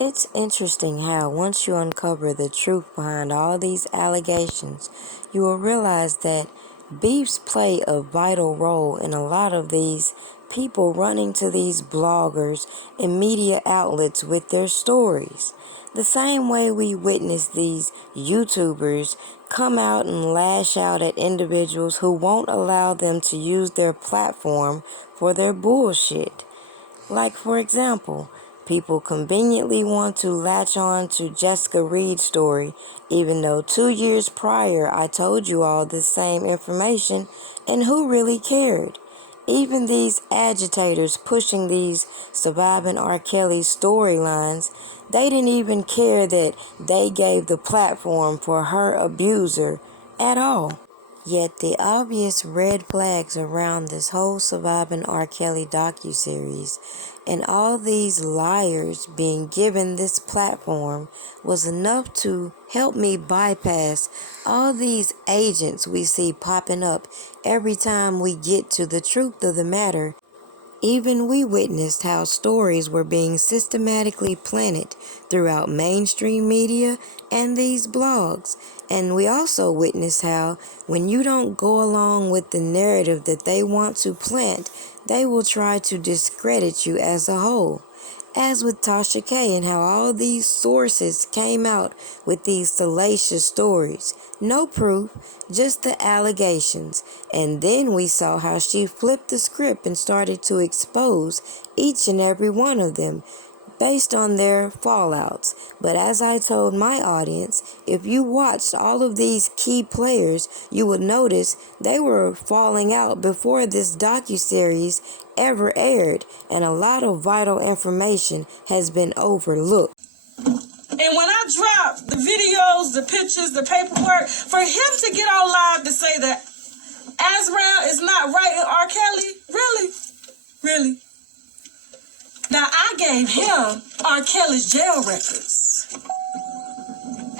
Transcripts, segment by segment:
It's interesting how once you uncover the truth behind all these allegations, you will realize that beefs play a vital role in a lot of these people running to these bloggers and media outlets with their stories. The same way we witness these YouTubers come out and lash out at individuals who won't allow them to use their platform for their bullshit. Like, for example, people conveniently want to latch on to Jessica Reed's story, even though 2 years prior I told you all this same information, and who really cared? Even these agitators pushing these surviving R. Kelly storylines, they didn't even care that they gave the platform for her abuser at all. Yet the obvious red flags around this whole Surviving R. Kelly docuseries and all these liars being given this platform was enough to help me bypass all these agents we see popping up every time we get to the truth of the matter. Even we witnessed how stories were being systematically planted throughout mainstream media and these blogs. And we also witnessed how when you don't go along with the narrative that they want to plant, they will try to discredit you as a whole. As with Tasha K and how all these sources came out with these salacious stories. No proof, just the allegations. And then we saw how she flipped the script and started to expose each and every one of them based on their fallouts. But as I told my audience, if you watched all of these key players, you would notice they were falling out before this docuseries ever aired, and a lot of vital information has been overlooked. And when I drop the videos, the pictures, the paperwork, for him to get on live to say that Azrael is not right in R. Kelly, really? Really? Now, I gave him R. Kelly's jail records.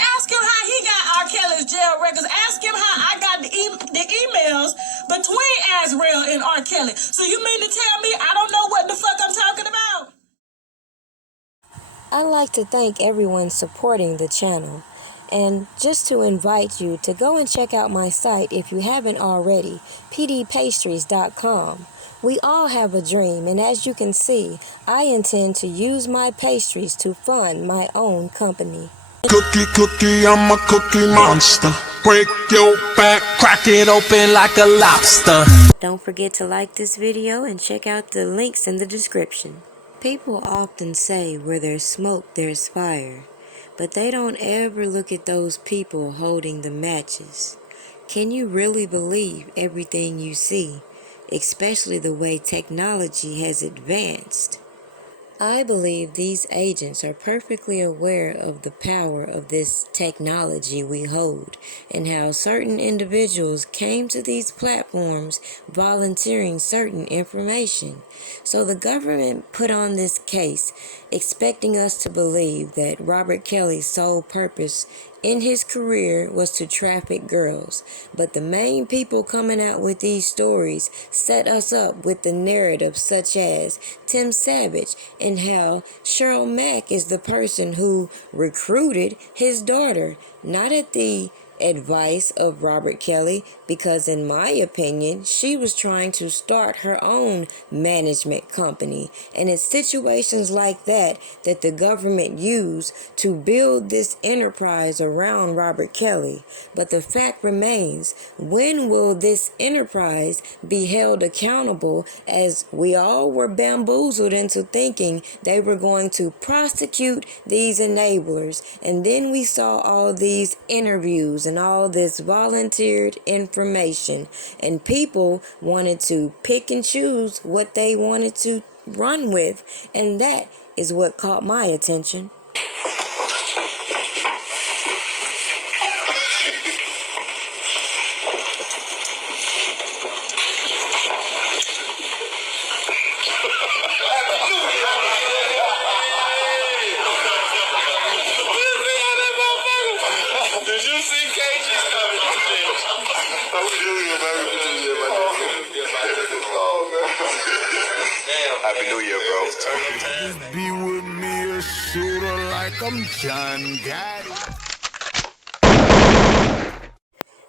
Ask him how he got R. Kelly's jail records. Ask him how I got the emails between Azrael and R. Kelly. So you mean to tell me I don't know what the fuck I'm talking about? I'd like to thank everyone supporting the channel, and just to invite you to go and check out my site if you haven't already, pdpastries.com. We all have a dream, and as you can see, I intend to use my pastries to fund my own company. Cookie, I'm a cookie monster. Break your back, crack it open like a lobster. Don't forget to like this video and check out the links in the description. People often say where there's smoke, there's fire, but they don't ever look at those people holding the matches. Can you really believe everything you see, especially the way technology has advanced? I believe these agents are perfectly aware of the power of this technology we hold and how certain individuals came to these platforms volunteering certain information. So the government put on this case expecting us to believe that Robert Kelly's sole purpose in his career was to traffic girls, but the main people coming out with these stories set us up with the narrative such as Tim Savage and how Cheryl Mack is the person who recruited his daughter, not at the advice of Robert Kelly, because in my opinion she was trying to start her own management company, and it's situations like that that the government used to build this enterprise around Robert Kelly. But the fact remains, when will this enterprise be held accountable, as we all were bamboozled into thinking they were going to prosecute these enablers, and then we saw all these interviews and all this volunteered information, and people wanted to pick and choose what they wanted to run with, and that is what caught my attention. Did you see Cage's coming? Happy New Year, bro. Be with me. shooter like I'm John Gotti.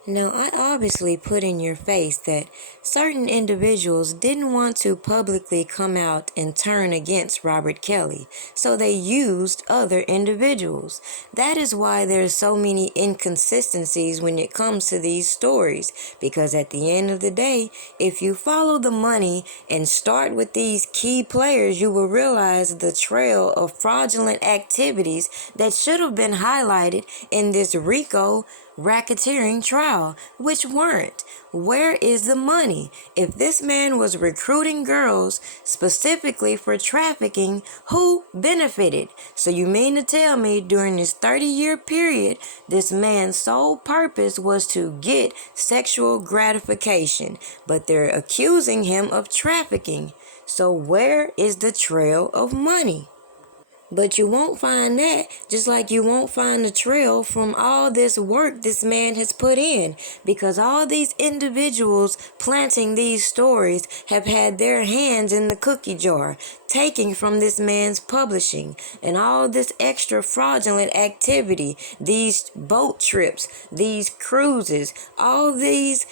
Now, I obviously put in your face that certain individuals didn't want to publicly come out and turn against Robert Kelly, so they used other individuals. That is why there's so many inconsistencies when it comes to these stories, because at the end of the day, if you follow the money and start with these key players, you will realize the trail of fraudulent activities that should have been highlighted in this RICO racketeering trial, which weren't. Where is the money? If this man was recruiting girls specifically for trafficking, who benefited? So you mean to tell me during this 30-year period, this man's sole purpose was to get sexual gratification, but they're accusing him of trafficking. So where is the trail of money? But you won't find that, just like you won't find the trail from all this work this man has put in, because all these individuals planting these stories have had their hands in the cookie jar, taking from this man's publishing, and all this extra fraudulent activity, these boat trips, these cruises, all these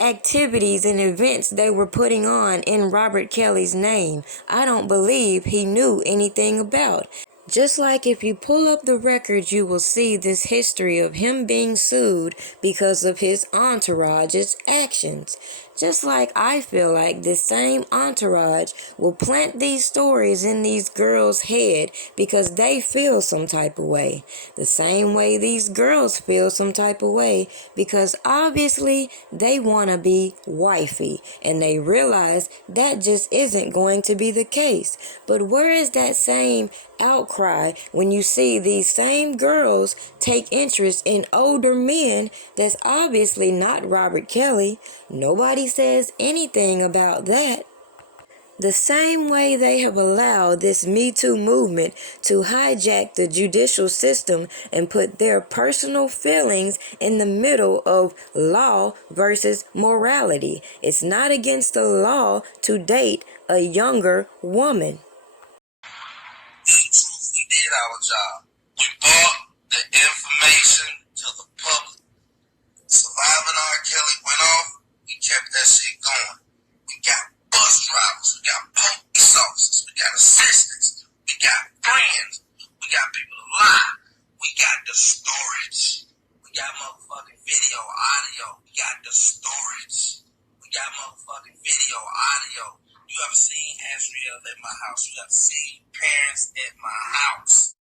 activities and events they were putting on in Robert Kelly's name, I don't believe he knew anything about. Just like if you pull up the records, you will see this history of him being sued because of his entourage's actions. Just like I feel like this same entourage will plant these stories in these girls' head because they feel some type of way. The same way these girls feel some type of way because obviously they want to be wifey and they realize that just isn't going to be the case. But where is that same outcry when you see these same girls take interest in older men that's obviously not Robert Kelly? Nobody says anything about that. The same way they have allowed this Me Too movement to hijack the judicial system and put their personal feelings in the middle of law versus morality. It's not against the law to date a younger woman. We did our job. We brought the information to the public. Surviving R. Kelly went off, we kept that shit going. We got bus drivers, we got police officers, we got assistants, we got friends, we got people to lie, we got the storage, we got motherfucking video, audio, we got the storage, we got motherfucking video, audio. You ever seen Asriel at my house? You ever seen parents at my house?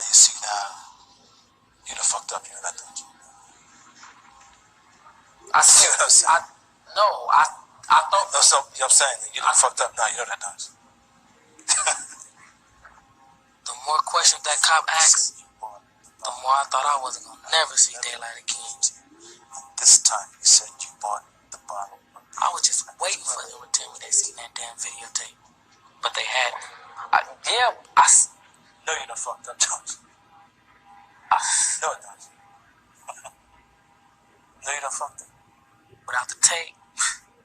You see now, you done fucked up, you know that, don't you? I thought. No, so, you know what I'm saying? You done fucked up now, you know that, don't you? The more questions that cop asked, the more I thought I wasn't gonna never see daylight again. This time you said you bought the bottle. I was just waiting for them to tell me they seen that damn videotape, but they hadn't. No, you done fucked up, don't you? No, it doesn't. No, you done fucked up. Without the tape,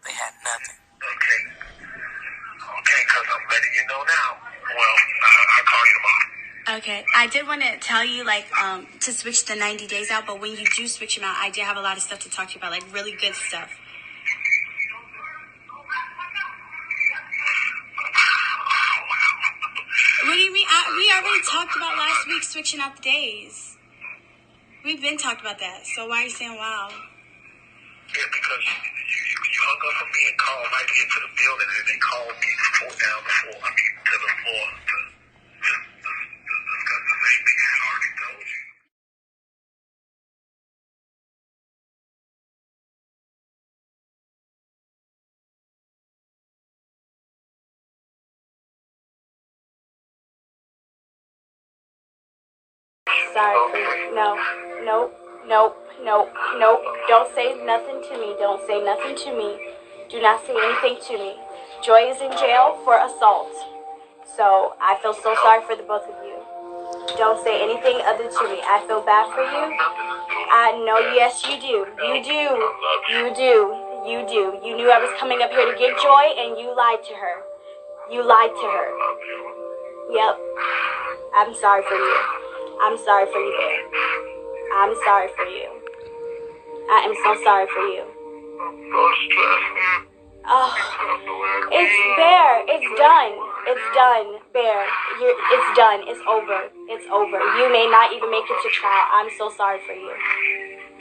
they had nothing. Okay, because I'm letting you know now. Well, I'll call you tomorrow. Okay, I did want to tell you, to switch the 90 days out, but when you do switch them out, I do have a lot of stuff to talk to you about, like really good stuff. What do you mean? We already talked about last week switching out the days. We've been talked about that, so why are you saying wow? Yeah, because you hung up on me and called right into the building, and they called me to the floor to discuss the same thing I had already told you. Sorry, please. No. Don't say nothing to me. Don't say nothing to me. Do not say anything to me. Joy is in jail for assault. So I feel so sorry for the both of you. Don't say anything other to me. I feel bad for you. I know, yes, you do. You do. You knew I was coming up here to get Joy, and you lied to her. You lied to her. Yep. I'm sorry for you. I'm sorry for you, Bear. I'm sorry for you. I am so sorry for you. Oh, it's Bear. It's done. It's done, Bear. It's done. It's over. It's over. You may not even make it to trial. I'm so sorry for you.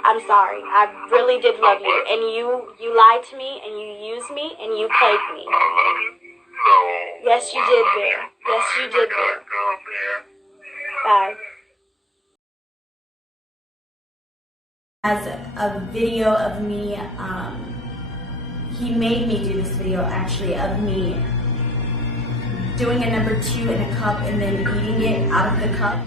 I'm sorry. I really did love you. And you lied to me, and you used me, and you played me. Yes, you did, Bear. Yes, you did, Bear. Bye. As a video of me, he made me do this video actually of me doing a number 2 in a cup and then eating it out of the cup.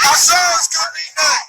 Our sons could be next.